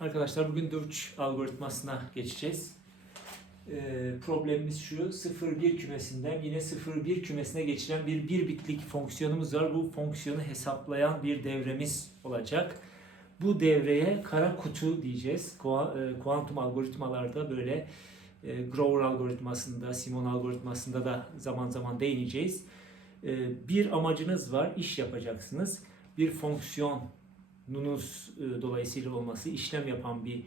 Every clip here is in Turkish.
Arkadaşlar bugün Dutch algoritmasına geçeceğiz. Ee, problemimiz şu 0-1 kümesinden yine 0-1 kümesine geçiren bir 1 bitlik fonksiyonumuz var. Bu fonksiyonu hesaplayan bir devremiz olacak. Bu devreye kara kutu diyeceğiz. E, Kuantum algoritmalarda böyle e, Grover algoritmasında, Simon algoritmasında da zaman zaman değineceğiz. E, Bir amacınız var, iş yapacaksınız. Bir fonksiyon nunuz e, dolayısıyla olması işlem yapan bir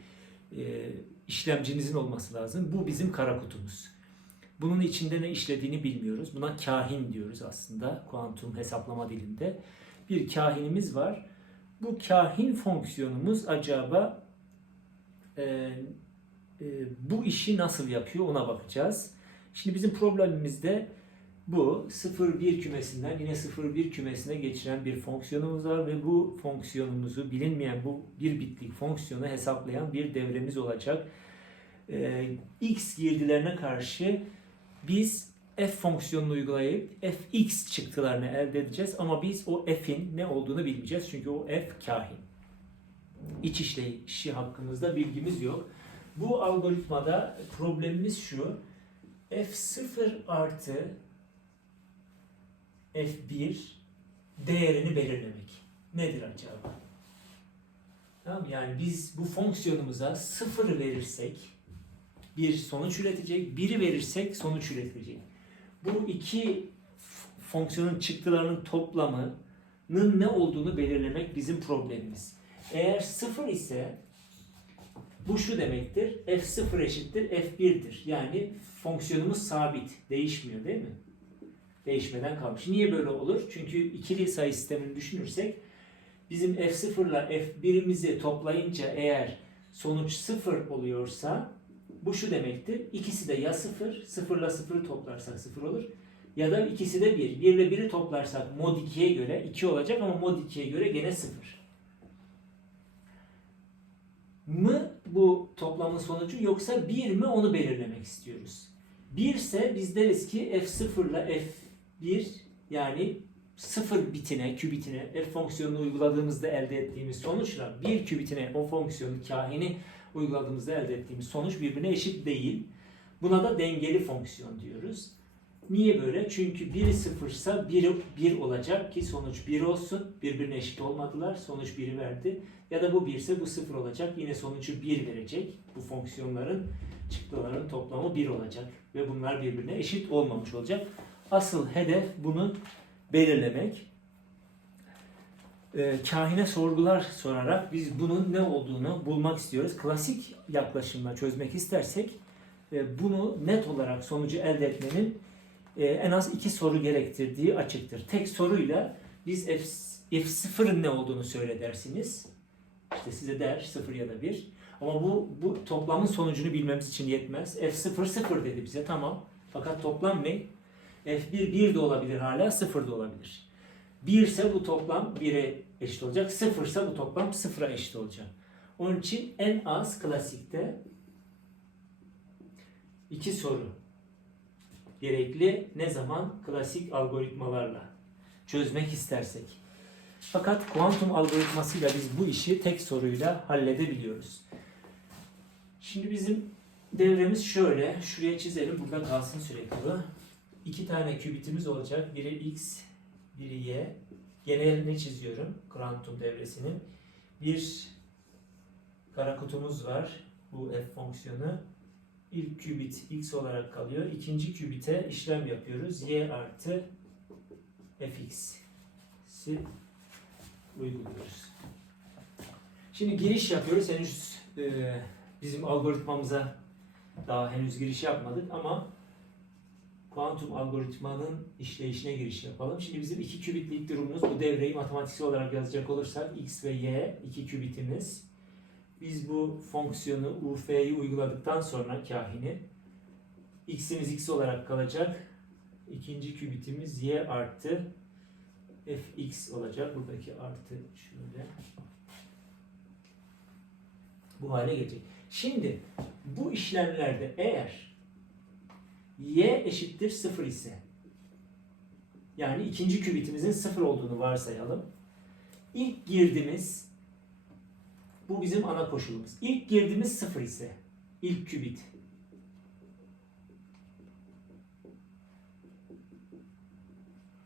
e, işlemcinizin olması lazım. Bu bizim kara kutumuz. Bunun içinde ne işlediğini bilmiyoruz. Buna kahin diyoruz aslında kuantum hesaplama dilinde. Bir kahinimiz var. Bu kahin fonksiyonumuz acaba e, e, bu işi nasıl yapıyor ona bakacağız. Şimdi bizim problemimizde bu 0-1 kümesinden yine 0-1 kümesine geçiren bir fonksiyonumuz var ve bu fonksiyonumuzu bilinmeyen bu bir bitlik fonksiyonu hesaplayan bir devremiz olacak. Ee, x girdilerine karşı biz f fonksiyonunu uygulayıp fx çıktılarını elde edeceğiz ama biz o f'in ne olduğunu bilmeyeceğiz çünkü o f kahin. İç işleyişi hakkımızda bilgimiz yok. Bu algoritmada problemimiz şu. f0 artı F1 değerini belirlemek. Nedir acaba? Tamam yani biz bu fonksiyonumuza 0 verirsek bir sonuç üretecek, 1'i verirsek sonuç üretecek. Bu iki fonksiyonun çıktılarının toplamının ne olduğunu belirlemek bizim problemimiz. Eğer 0 ise bu şu demektir. F0 eşittir F1'dir. Yani fonksiyonumuz sabit, değişmiyor değil mi? Değişmeden kalmış. Niye böyle olur? Çünkü ikili sayı sistemini düşünürsek bizim f0 ile f1'imizi toplayınca eğer sonuç 0 oluyorsa bu şu demektir. İkisi de ya 0, 0 ile 0'ı toplarsak 0 olur. Ya da ikisi de 1. 1 ile 1'i toplarsak mod 2'ye göre 2 olacak ama mod 2'ye göre gene 0. Mı bu toplamın sonucu yoksa 1 mi onu belirlemek istiyoruz. 1 ise biz deriz ki f0 ile f1 yani 0 bitine, kübitine f fonksiyonunu uyguladığımızda elde ettiğimiz sonuçla 1 kübitine o fonksiyonu kahini uyguladığımızda elde ettiğimiz sonuç birbirine eşit değil. Buna da dengeli fonksiyon diyoruz. Niye böyle? Çünkü biri sıfırsa biri 1 olacak ki sonuç 1 olsun. Birbirine eşit olmadılar. Sonuç 1'i verdi. Ya da bu 1 ise bu 0 olacak. Yine sonucu 1 verecek. Bu fonksiyonların çıktıların toplamı 1 olacak. Ve bunlar birbirine eşit olmamış olacak. Asıl hedef bunu belirlemek. Ee, kahine sorgular sorarak biz bunun ne olduğunu bulmak istiyoruz. Klasik yaklaşımla çözmek istersek e, bunu net olarak sonucu elde etmenin e, en az iki soru gerektirdiği açıktır. Tek soruyla biz F, F0'ın ne olduğunu söyle dersiniz. İşte size der 0 ya da 1. Ama bu, bu toplamın sonucunu bilmemiz için yetmez. F0 0 dedi bize tamam. Fakat toplam ne? F1 1 de olabilir hala 0 da olabilir. 1 ise bu toplam 1'e eşit olacak. 0 ise bu toplam 0'a eşit olacak. Onun için en az klasikte iki soru gerekli ne zaman klasik algoritmalarla çözmek istersek. Fakat kuantum algoritmasıyla biz bu işi tek soruyla halledebiliyoruz. Şimdi bizim devremiz şöyle. Şuraya çizelim. Burada kalsın sürekli. İki tane kübitimiz olacak. Biri x, biri y. Genelini çiziyorum. Kuantum devresinin. Bir kara kutumuz var. Bu f fonksiyonu. İlk kübit x olarak kalıyor. İkinci kübite işlem yapıyoruz. y artı fx'i uyguluyoruz. Şimdi giriş yapıyoruz. Henüz e, bizim algoritmamıza daha henüz giriş yapmadık ama kuantum algoritmanın işleyişine giriş yapalım. Şimdi bizim iki kübitlik durumumuz bu devreyi matematiksel olarak yazacak olursak x ve y iki kübitimiz. Biz bu fonksiyonu uf'yi uyguladıktan sonra kahini x'imiz x olarak kalacak. İkinci kübitimiz y artı fx olacak. Buradaki artı şöyle bu hale gelecek. Şimdi bu işlemlerde eğer y eşittir 0 ise yani ikinci kübitimizin 0 olduğunu varsayalım. İlk girdimiz Bu bizim ana koşulumuz. İlk girdiğimiz sıfır ise ilk kübit.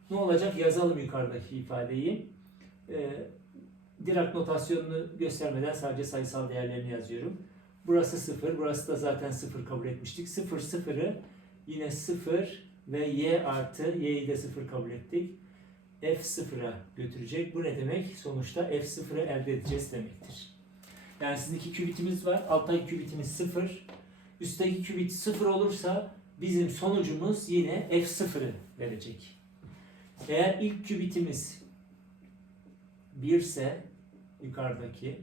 Ne olacak? Yazalım yukarıdaki ifadeyi. Ee, Dirac notasyonunu göstermeden sadece sayısal değerlerini yazıyorum. Burası 0, burası da zaten 0 kabul etmiştik. 0, 0'ı yine 0 ve y artı y'yi de 0 kabul ettik. f 0'a götürecek. Bu ne demek? Sonuçta f 0'ı elde edeceğiz demektir. Yani sizin iki kübitimiz var. Alttaki kübitimiz 0. Üstteki kübit 0 olursa bizim sonucumuz yine f 0'ı verecek. Eğer ilk kübitimiz 1 ise yukarıdaki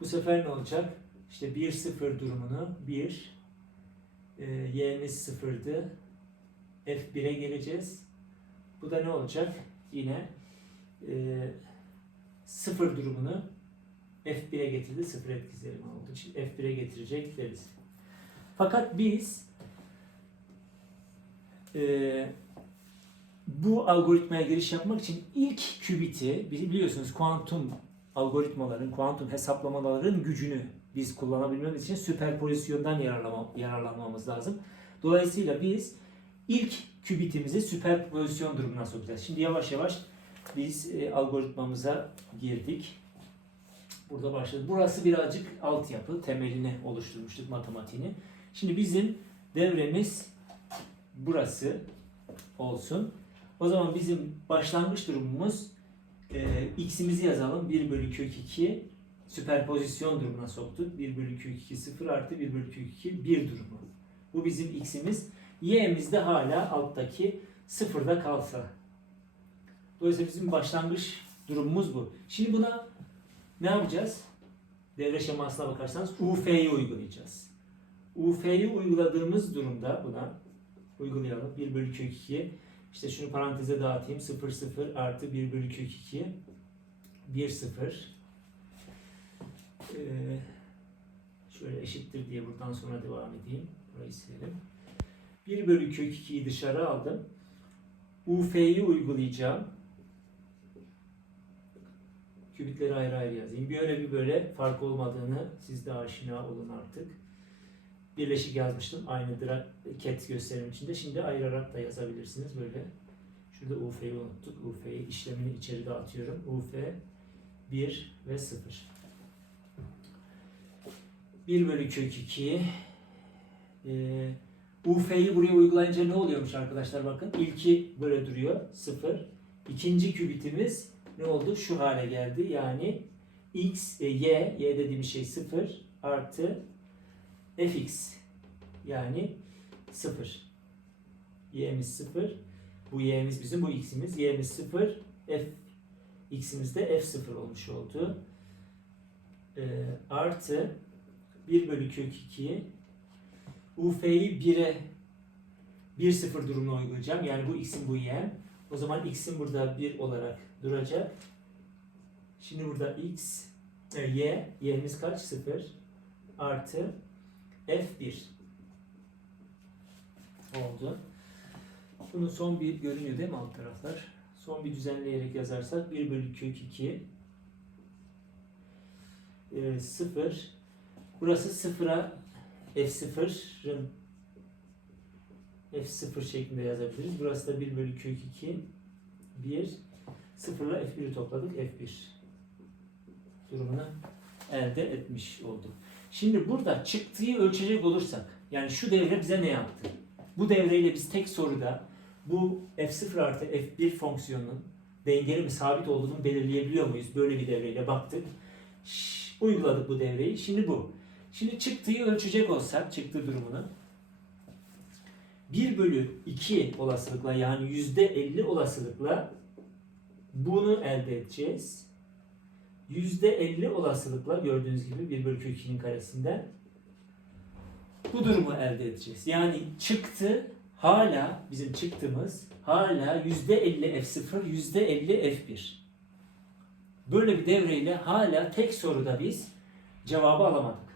bu sefer ne olacak? İşte 1 0 durumunu 1 e, y'miz 0'dı. F1'e geleceğiz. Bu da ne olacak? Yine e, 0 durumunu F1'e getirdi. 0 etkisi eleman olduğu için F1'e getirecek deriz. Fakat biz e, bu algoritmaya giriş yapmak için ilk kübiti biliyorsunuz kuantum algoritmaların, kuantum hesaplamaların gücünü biz kullanabilmemiz için süperpozisyondan yararlanmamız lazım. Dolayısıyla biz ilk kübitimizi süperpozisyon durumuna sokacağız. Şimdi yavaş yavaş biz e, algoritmamıza girdik. Burada başladık. Burası birazcık altyapı, temelini oluşturmuştuk matematiğini. Şimdi bizim devremiz burası olsun. O zaman bizim başlangıç durumumuz e, x'imizi yazalım. 1 bölü kök 2 süperpozisyon durumuna soktuk. 1 bölü kök 2 0 artı 1 bölü kök 2 1 durumu. Bu bizim x'imiz. Y'miz de hala alttaki sıfırda kalsa. Dolayısıyla bizim başlangıç durumumuz bu. Şimdi buna ne yapacağız? Devre şemasına bakarsanız UF'yi uygulayacağız. UF'yi uyguladığımız durumda buna uygulayalım. 1 bölü kök 2 işte şunu paranteze dağıtayım. 0 0 artı 1 bölü kök 2 1 0 ee, şöyle eşittir diye buradan sonra devam edeyim. Burayı silelim. 1 bölü kök 2'yi dışarı aldım. UF'yi uygulayacağım. Kübitleri ayrı ayrı yazayım. Bir öyle bir böyle fark olmadığını siz de aşina olun artık. Birleşik yazmıştım aynı ket gösterim içinde. Şimdi ayırarak da yazabilirsiniz böyle. Şurada UF'yi unuttuk. UF'yi işlemini içeri dağıtıyorum. UF 1 ve 0. 1 bölü kök 2 ee, UF'yi buraya uygulayınca ne oluyormuş arkadaşlar bakın. İlki böyle duruyor 0. İkinci kübitimiz ne oldu? Şu hale geldi. Yani x, e, y, y dediğimiz şey 0 artı fx yani 0. y'miz 0. Bu y'miz bizim, bu x'imiz. y'miz 0. f x'imiz de f0 olmuş oldu. Ee, artı 1 bölü kök 2 UF'yi 1'e 1 0 durumuna uygulayacağım. Yani bu x'in bu y'm. O zaman x'in burada 1 olarak duracak. Şimdi burada x e, y, y'miz kaç? 0 artı f1 oldu. Bunun son bir görünüyor değil mi alt taraflar? Son bir düzenleyerek yazarsak 1 bölü kök 2 e, 0 burası 0'a f0'ın f0 şeklinde yazabiliriz. Burası da 1 bölü kök 2 1 0 ile f1'i topladık f1 durumunu elde etmiş olduk. Şimdi burada çıktığı ölçecek olursak yani şu devre bize ne yaptı? Bu devreyle biz tek soruda bu f0 artı f1 fonksiyonunun dengeli mi sabit olduğunu belirleyebiliyor muyuz? Böyle bir devreyle baktık. Şş, uyguladık bu devreyi. Şimdi bu. Şimdi çıktığı ölçecek olsak, çıktı durumunu 1 bölü 2 olasılıkla yani %50 olasılıkla bunu elde edeceğiz. %50 olasılıkla gördüğünüz gibi 1 bölü kök 2'nin karesinden bu durumu elde edeceğiz. Yani çıktı hala bizim çıktığımız hala %50 F0, %50 F1. Böyle bir devreyle hala tek soruda biz cevabı alamadık.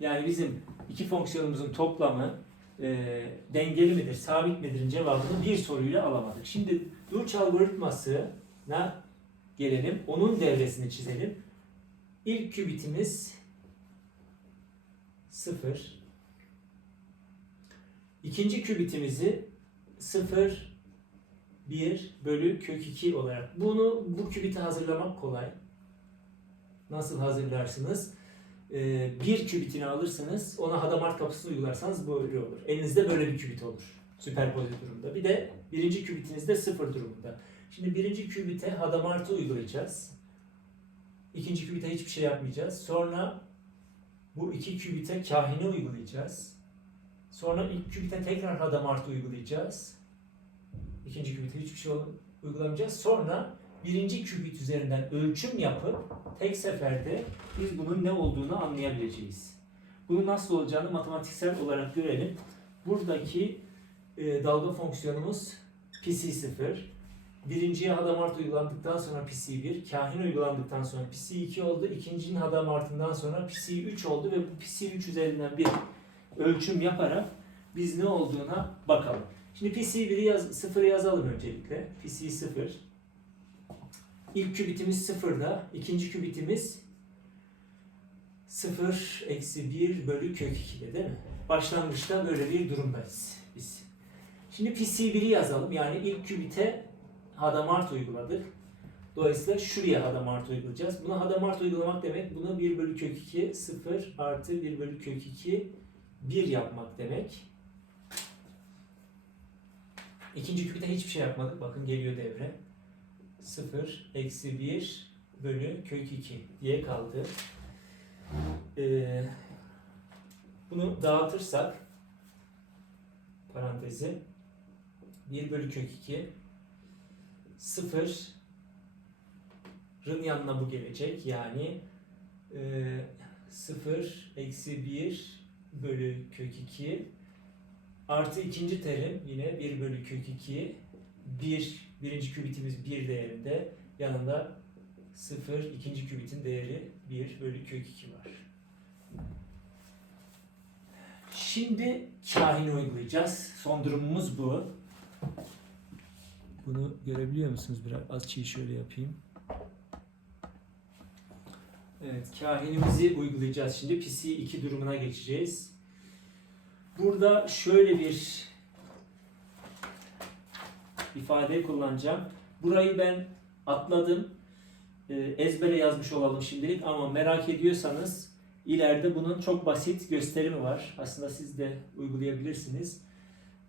Yani bizim iki fonksiyonumuzun toplamı e, dengeli midir, sabit midir'in cevabını bir soruyla alamadık. Şimdi Dulce algoritmasına gelelim. Onun devresini çizelim. ilk kübitimiz 0. İkinci kübitimizi 0 1 bölü kök 2 olarak. Bunu bu kübiti hazırlamak kolay. Nasıl hazırlarsınız? Ee, bir kübitini alırsınız, ona Hadamard kapısını uygularsanız böyle olur. Elinizde böyle bir kübit olur. Süperpoze durumda. Bir de birinci kübitinizde sıfır durumunda. Şimdi birinci kübite Hadamart'ı uygulayacağız. İkinci kübite hiçbir şey yapmayacağız. Sonra bu iki kübite kahine uygulayacağız. Sonra ilk kübite tekrar Hadamart'ı uygulayacağız. İkinci kübite hiçbir şey uygulamayacağız. Sonra birinci kübit üzerinden ölçüm yapıp tek seferde biz bunun ne olduğunu anlayabileceğiz. Bunu nasıl olacağını matematiksel olarak görelim. Buradaki e, dalga fonksiyonumuz PC0. Birinciye Hadamard uygulandıktan sonra PC1, kahin uygulandıktan sonra PC2 oldu. İkincinin Hadamard'ından sonra PC3 oldu ve bu PC3 üzerinden bir ölçüm yaparak biz ne olduğuna bakalım. Şimdi PC1'i yaz, 0 yazalım öncelikle. PC0. İlk kübitimiz 0'da, ikinci kübitimiz 0 eksi 1 bölü kök 2'de değil mi? Başlangıçta böyle bir durumdayız biz. Şimdi PC1'i yazalım. Yani ilk kübite Hadamard uyguladık. Dolayısıyla şuraya Hadamard uygulayacağız. Buna Hadamard uygulamak demek bunu 1 bölü kök 2 0 artı 1 bölü kök 2 1 yapmak demek. İkinci kübite hiçbir şey yapmadık. Bakın geliyor devre. 0 eksi 1 bölü kök 2 diye kaldı. Ee, bunu dağıtırsak parantezi 1 bölü kök 2 0'ın yanına bu gelecek. Yani e, 0 eksi 1 bölü kök 2 artı ikinci terim yine 1 bölü kök 2 1 birinci kübitimiz 1 değerinde yanında 0 ikinci kübitin değeri 1 bölü kök 2 var. Şimdi kahini uygulayacağız. Son durumumuz bu. Bunu görebiliyor musunuz? Biraz açıyı şöyle yapayım. Evet, kahinimizi uygulayacağız şimdi. PC2 durumuna geçeceğiz. Burada şöyle bir ifade kullanacağım. Burayı ben atladım. Ee, ezbere yazmış olalım şimdilik ama merak ediyorsanız ileride bunun çok basit gösterimi var. Aslında siz de uygulayabilirsiniz.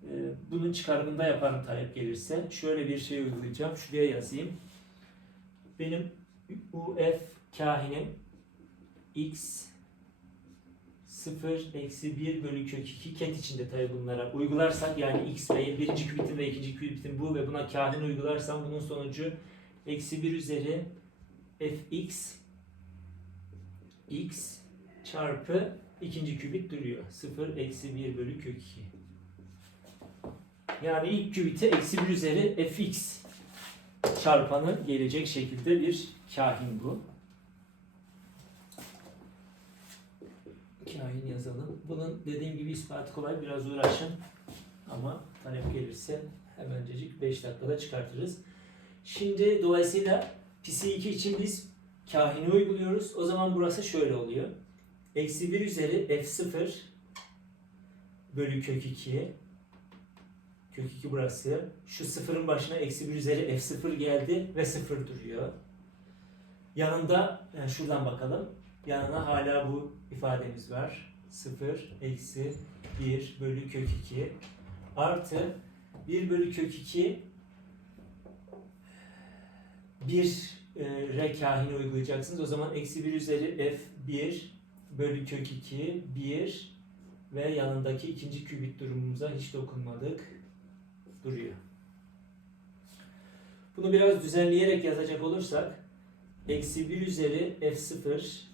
Ee, bunun çıkarımında yaparım talep gelirse. Şöyle bir şey uygulayacağım. Şuraya yazayım. Benim UF kahinim x 0 eksi 1 bölü kök 2 ket içinde tabi bunlara uygularsak yani x ve birinci kübitin ve ikinci kübitin bu ve buna kahin uygularsam bunun sonucu eksi 1 üzeri fx x çarpı ikinci kübit duruyor. 0 eksi 1 bölü kök 2. Yani ilk kübite eksi 1 üzeri fx çarpanı gelecek şekilde bir kahin bu. Kahin yazalım. Bunun dediğim gibi ispatı kolay. Biraz uğraşın. Ama talep gelirse hemencecik 5 dakikada çıkartırız. Şimdi dolayısıyla PC2 için biz kahini uyguluyoruz. O zaman burası şöyle oluyor. Eksi 1 üzeri f0 bölü kök 2 kök 2 burası. Şu sıfırın başına eksi 1 üzeri f0 geldi ve 0 duruyor. Yanında yani şuradan bakalım. Yanına hala bu ifademiz var. 0 eksi 1 bölü kök 2 artı 1 bölü kök 2 bir e, r kahini uygulayacaksınız. O zaman eksi 1 üzeri f1 bölü kök 2 1 ve yanındaki ikinci kübit durumumuza hiç dokunmadık. Duruyor. Bunu biraz düzenleyerek yazacak olursak eksi 1 üzeri f0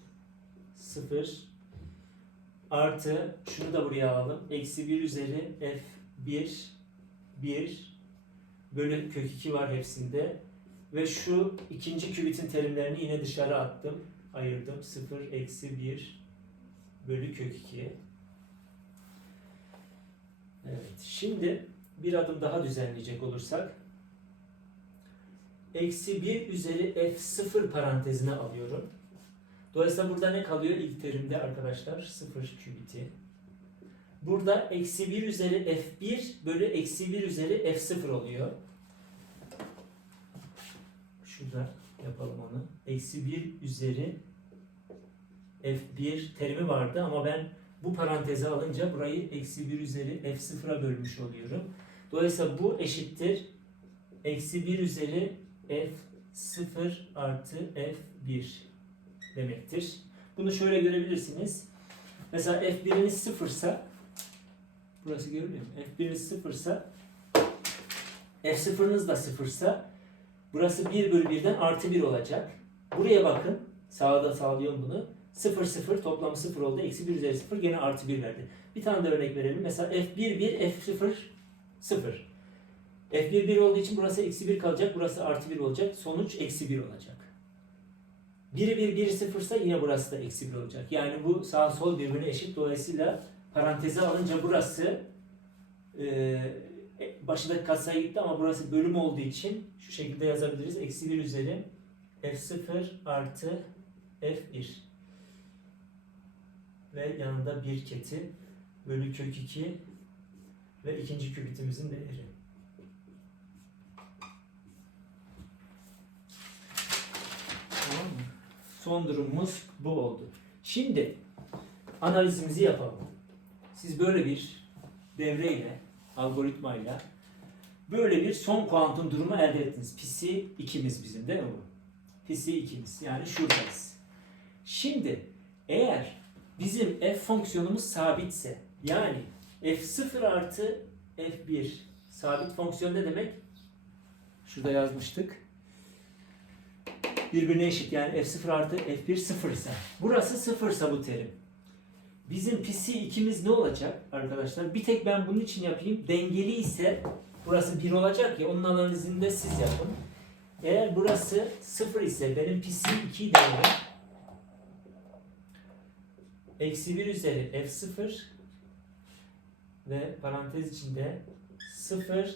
0 artı şunu da buraya alalım. Eksi 1 üzeri f1 1 bölü kök 2 var hepsinde. Ve şu ikinci kübitin terimlerini yine dışarı attım. Ayırdım. 0 eksi 1 bölü kök 2. Evet. Şimdi bir adım daha düzenleyecek olursak eksi 1 üzeri f0 parantezine alıyorum. Dolayısıyla burada ne kalıyor ilk terimde arkadaşlar? 0 kübiti. Burada eksi 1 üzeri f1 bölü eksi 1 üzeri f0 oluyor. Şurada yapalım onu. Eksi 1 üzeri f1 terimi vardı ama ben bu paranteze alınca burayı eksi 1 üzeri f0'a bölmüş oluyorum. Dolayısıyla bu eşittir eksi 1 üzeri f0 artı f1 demektir. Bunu şöyle görebilirsiniz. Mesela f1'iniz 0 ise burası görünüyor mu? f1'iniz 0 ise f0'ınız da 0 ise burası 1 bölü 1'den artı 1 olacak. Buraya bakın. Sağda sağlıyorum bunu. 0 0 toplamı 0 oldu. Eksi 1 üzeri 0 gene artı 1 verdi. Bir tane de örnek verelim. Mesela f1 1 f0 0. f1 1 olduğu için burası eksi 1 kalacak. Burası artı 1 olacak. Sonuç eksi 1 olacak. 1'i 1, 1'i 0 ise yine burası da eksi 1 olacak. Yani bu sağ sol birbirine eşit. Dolayısıyla paranteze alınca burası e, başındaki katsayı gitti ama burası bölüm olduğu için şu şekilde yazabiliriz. Eksi 1 üzeri f0 artı f1 ve yanında bir keti bölü kök 2 ve ikinci kübitimizin değeri. Tamam mı? Son durumumuz bu oldu. Şimdi analizimizi yapalım. Siz böyle bir devreyle, algoritmayla böyle bir son kuantum durumu elde ettiniz. Pisi ikimiz bizim değil mi bu? Pisi ikimiz. Yani şuradayız. Şimdi eğer bizim f fonksiyonumuz sabitse yani f0 artı f1 sabit fonksiyon ne demek? Şurada yazmıştık. Birbirine eşit yani f0 artı f1 sıfır ise. Burası sıfırsa bu terim. Bizim pisi ikimiz ne olacak arkadaşlar? Bir tek ben bunun için yapayım. Dengeli ise burası 1 olacak ya onun analizini de siz yapın. Eğer burası 0 ise benim pisi 2 değerim eksi 1 üzeri f0 ve parantez içinde 0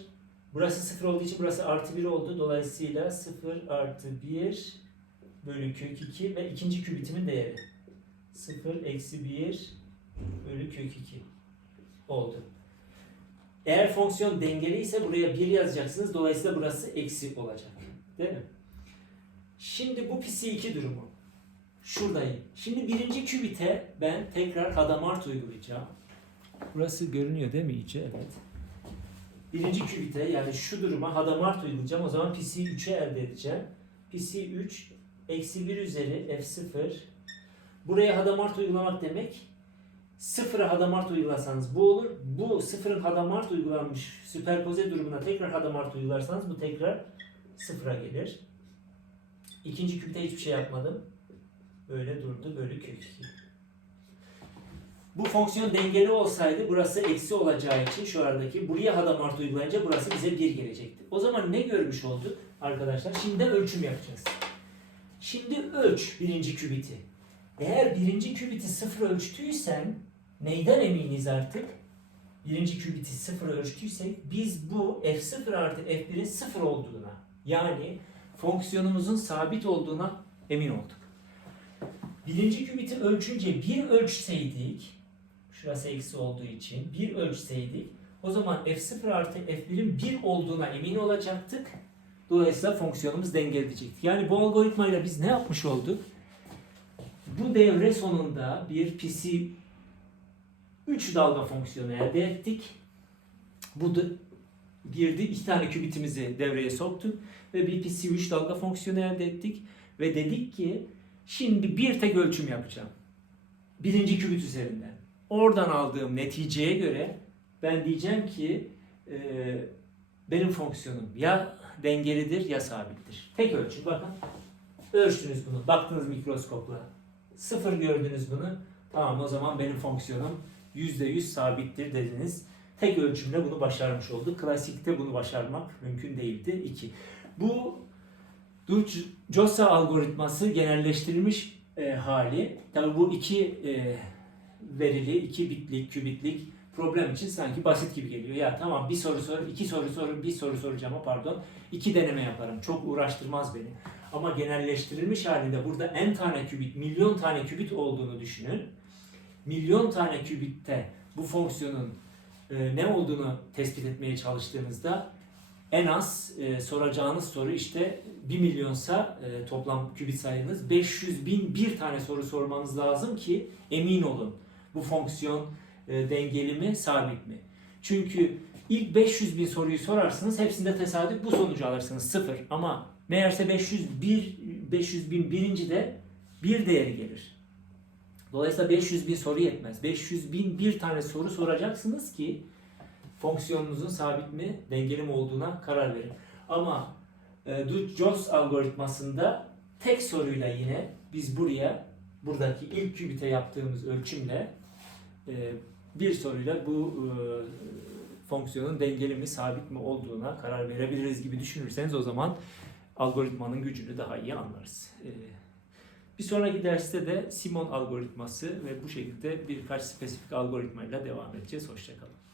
burası 0 olduğu için burası artı 1 oldu. Dolayısıyla 0 artı 1 bölü kök 2 ve ikinci kübitimin değeri 0 eksi 1 bölü kök 2 oldu. Eğer fonksiyon dengeli ise buraya 1 yazacaksınız. Dolayısıyla burası eksi olacak. Değil mi? Şimdi bu pisi 2 durumu. Şuradayım. Şimdi birinci kübite ben tekrar Hadamard uygulayacağım. Burası görünüyor değil mi iyice? Evet. Birinci kübite yani şu duruma Hadamard uygulayacağım. O zaman pisi 3'ü elde edeceğim. Pisi 3 eksi 1 üzeri f0 Buraya Hadamard uygulamak demek sıfıra Hadamard uygulasanız bu olur. Bu sıfırın Hadamard uygulanmış süperpoze durumuna tekrar Hadamard uygularsanız bu tekrar sıfıra gelir. İkinci küpte hiçbir şey yapmadım. Böyle durdu. Böyle kök 2. Bu fonksiyon dengeli olsaydı burası eksi olacağı için şu aradaki buraya Hadamard uygulayınca burası bize 1 gelecekti. O zaman ne görmüş olduk arkadaşlar? Şimdi ölçüm yapacağız. Şimdi ölç birinci kübiti. Eğer birinci kübiti sıfır ölçtüysen neyden eminiz artık? Birinci kübiti sıfır ölçtüysek biz bu f0 artı f1'in sıfır olduğuna yani fonksiyonumuzun sabit olduğuna emin olduk. Birinci kübiti ölçünce bir ölçseydik şurası eksi olduğu için bir ölçseydik o zaman f0 artı f1'in 1 olduğuna emin olacaktık. Dolayısıyla fonksiyonumuz dengeli diyecekti. Yani bu algoritmayla biz ne yapmış olduk? Bu devre sonunda bir pisi 3 dalga fonksiyonu elde ettik. Bu da girdi. iki tane kübitimizi devreye soktuk ve bir pisi 3 dalga fonksiyonu elde ettik ve dedik ki şimdi bir tek ölçüm yapacağım. Birinci kübit üzerinden. Oradan aldığım neticeye göre ben diyeceğim ki e, benim fonksiyonum ya dengelidir ya sabittir. Tek ölçüm bakın. Ölçtünüz bunu. Baktınız mikroskopla. Sıfır gördünüz bunu. Tamam o zaman benim fonksiyonum %100 sabittir dediniz. Tek ölçümle bunu başarmış olduk. Klasikte bunu başarmak mümkün değildi. 2. Bu Dutch-Josa algoritması genelleştirilmiş e, hali. Tabi bu iki e, verili, iki bitlik, kübitlik problem için sanki basit gibi geliyor. Ya tamam bir soru sor, iki soru sor, bir soru soracağım pardon. iki deneme yaparım. Çok uğraştırmaz beni. Ama genelleştirilmiş halinde burada n tane kübit, milyon tane kübit olduğunu düşünün. Milyon tane kübitte bu fonksiyonun e, ne olduğunu tespit etmeye çalıştığınızda en az e, soracağınız soru işte 1 milyonsa e, toplam kübit sayınız 500 bin bir tane soru sormanız lazım ki emin olun bu fonksiyon e, dengeli mi sabit mi? Çünkü ilk 500 bin soruyu sorarsınız hepsinde tesadüf bu sonucu alırsınız sıfır ama meğerse 501 500 bin birinci de bir değeri gelir. Dolayısıyla 500 bin soru yetmez. 500 bin bir tane soru soracaksınız ki fonksiyonunuzun sabit mi, dengeli mi olduğuna karar verin. Ama e, Dutch-Jones algoritmasında tek soruyla yine biz buraya buradaki ilk kübite yaptığımız ölçümle e, bir soruyla bu e, fonksiyonun dengeli mi, sabit mi olduğuna karar verebiliriz gibi düşünürseniz o zaman algoritmanın gücünü daha iyi anlarız. E, bir sonraki derste de Simon algoritması ve bu şekilde birkaç spesifik algoritmayla devam edeceğiz. Hoşçakalın.